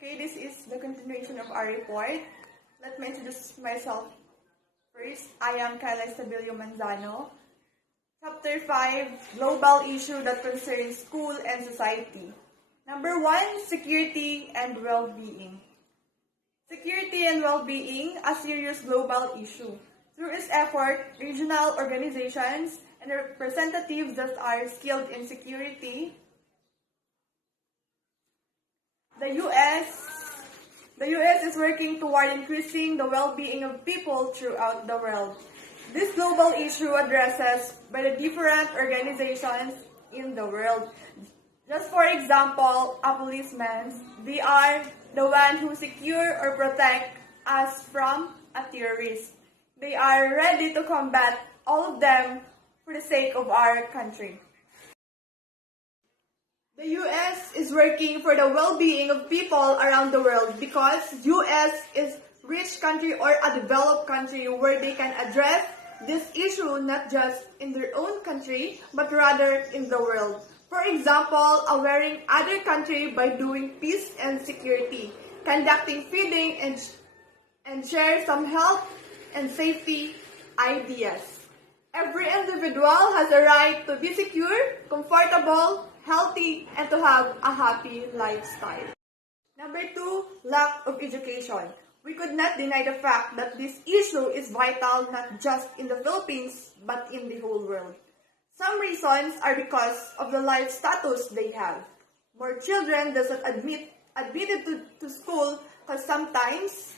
Okay, this is the continuation of our report. Let me introduce myself first. I am Carla Estabilio Manzano. Chapter 5, Global Issue that Concerns School and Society. Number 1, Security and Well-Being. Security and well-being, a serious global issue. Through its effort, regional organizations and representatives that are skilled in security, the U.S. is working toward increasing the well-being of people throughout the world. This global issue addresses by the different organizations in the world. Just for example, a policeman, they are the one who secure or protect us from a terrorist. They are ready to combat all of them for the sake of our country. The U.S. is working for the well-being of people around the world because U.S. is a rich country or a developed country where they can address this issue not just in their own country but rather in the world. For example, awareing other countries by doing peace and security, conducting feeding and share some health and safety ideas. Every individual has a right to be secure, comfortable, healthy, and to have a happy lifestyle. Number 2, lack of education. We could not deny the fact that this issue is vital not just in the Philippines but in the whole world. Some reasons are because of the life status they have. More children doesn't admitted to school because sometimes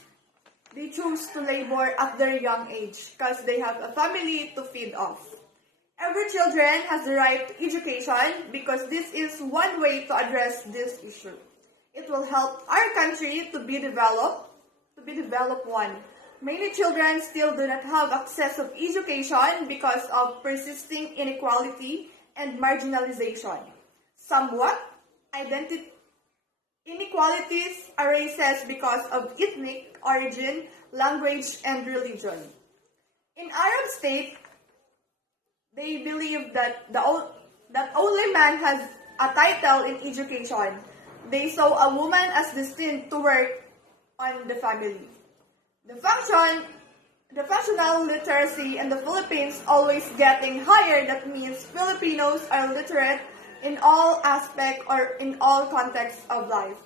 they choose to labor at their young age because they have a family to feed off. Every children has the right to education because this is one way to address this issue. It will help our country to be developed one. Many children still do not have access to education because of persisting inequality and marginalization. Somewhat, identity inequalities arises because of ethnic origin, language, and religion. In Arab states, they believe that only man has a title in education. They saw a woman as destined to work on the family. The functional literacy in the Philippines always getting higher. That means Filipinos are literate in all aspects or in all contexts of life.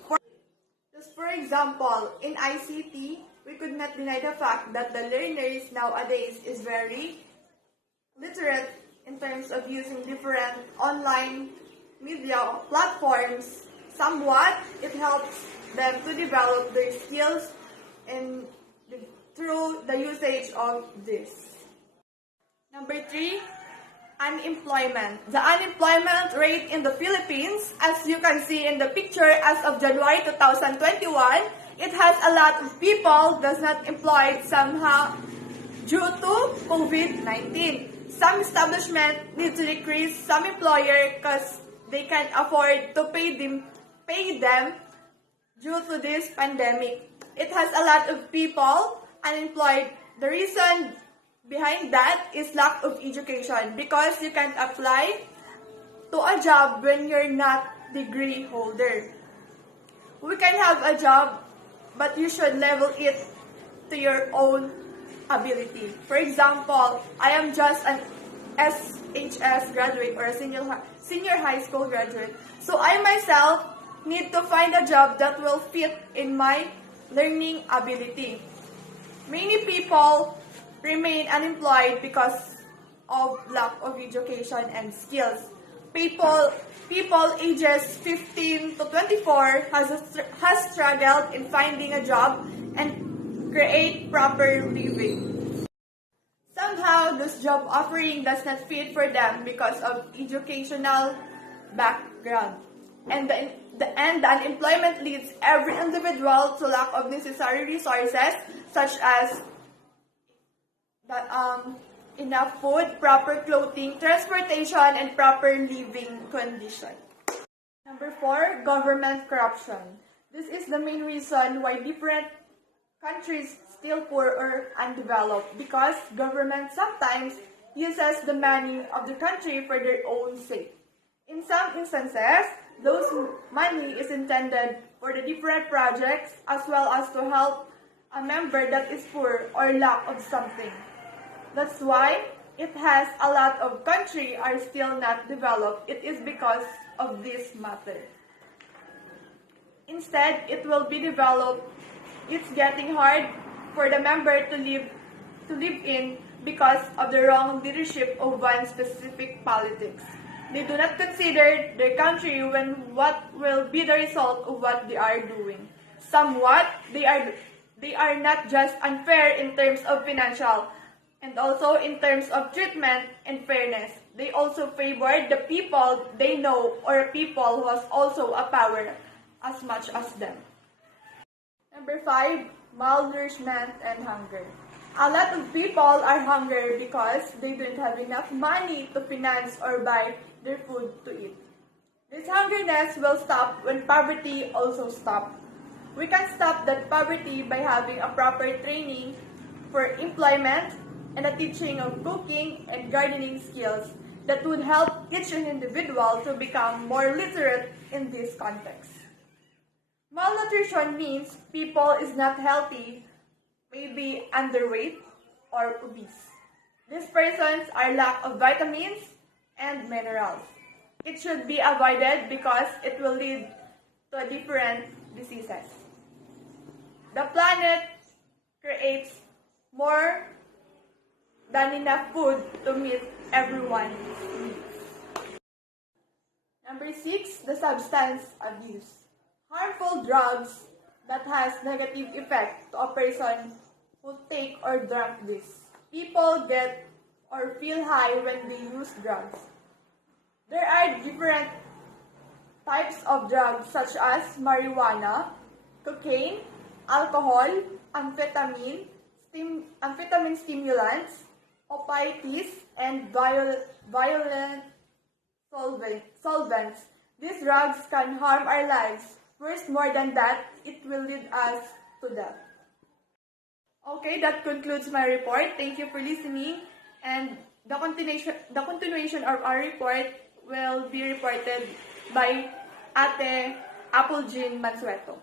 For example, in ICT, we could not deny the fact that the learners nowadays is very literate in terms of using different online media platforms. Somewhat, it helps them to develop their skills through the usage of this. Number 3, unemployment. The unemployment rate in the Philippines, as you can see in the picture, as of January 2021, it has a lot of people that's not employed somehow due to COVID-19. Some establishment need to decrease some employer because they can't afford to pay them due to this pandemic. It has a lot of people unemployed. The reason behind that is lack of education because you can't apply to a job when you're not degree holder. We can have a job, but you should level it to your own ability. For example, I am just an SHS graduate or a senior high school graduate. So I myself need to find a job that will fit in my learning ability. Many people remain unemployed because of lack of education and skills. People ages 15 to 24 has struggled in finding a job and create proper living. Somehow, this job offering does not fit for them because of educational background. And the unemployment leads every individual to lack of necessary resources such as enough food, proper clothing, transportation, and proper living condition. Number 4, government corruption. This is the main reason why different countries still poor or undeveloped because government sometimes uses the money of the country for their own sake. In some instances, those money is intended for the different projects as well as to help a member that is poor or lack of something. That's why it has a lot of country are still not developed. It is because of this matter. Instead, it will be developed. It's getting hard for the member to live in because of the wrong leadership of one specific politics. They do not consider their country when what will be the result of what they are doing. Somewhat, they are not just unfair in terms of financial and also in terms of treatment and fairness. They also favor the people they know or people who has also a power as much as them. Number 5, malnourishment and hunger. A lot of people are hungry because they don't have enough money to finance or buy their food to eat. This hungriness will stop when poverty also stops. We can stop that poverty by having a proper training for employment and a teaching of cooking and gardening skills that would help each individual to become more literate in this context. Malnutrition means people is not healthy, maybe underweight or obese. These persons are lack of vitamins and minerals. It should be avoided because it will lead to different diseases. The planet creates more than enough food to meet everyone's needs. Number 6, the substance abuse. Harmful drugs that has negative effect to a person who take or drink this. People get or feel high when they use drugs. There are different types of drugs such as marijuana, cocaine, alcohol, amphetamine stimulants, opiates, and violent solvents. These drugs can harm our lives. Worse, more than that, it will lead us to death. Okay, that concludes my report. Thank you for listening. And the continuation of our report will be reported by Ate Apple Jean Mansueto.